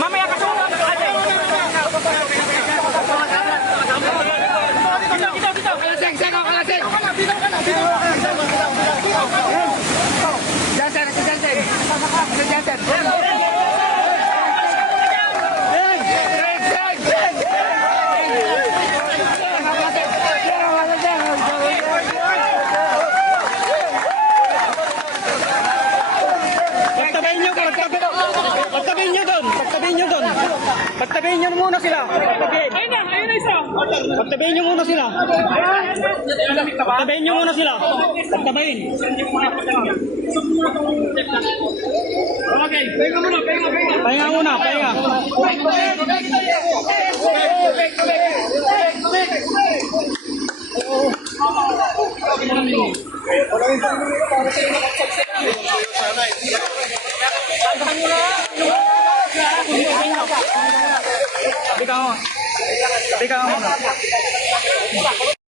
Mamaya ka sumunod ka dyan. Dito. Kalasing, kalasing. Jansen, Jansen. Pagtabihin nyo muna sila. Ayun na isa. Pagtabihin nyo muna sila. Pagtabihin nyo muna sila. Pagtabihin. Okay, pahinga muna. Pahinga. Tabi ka mo.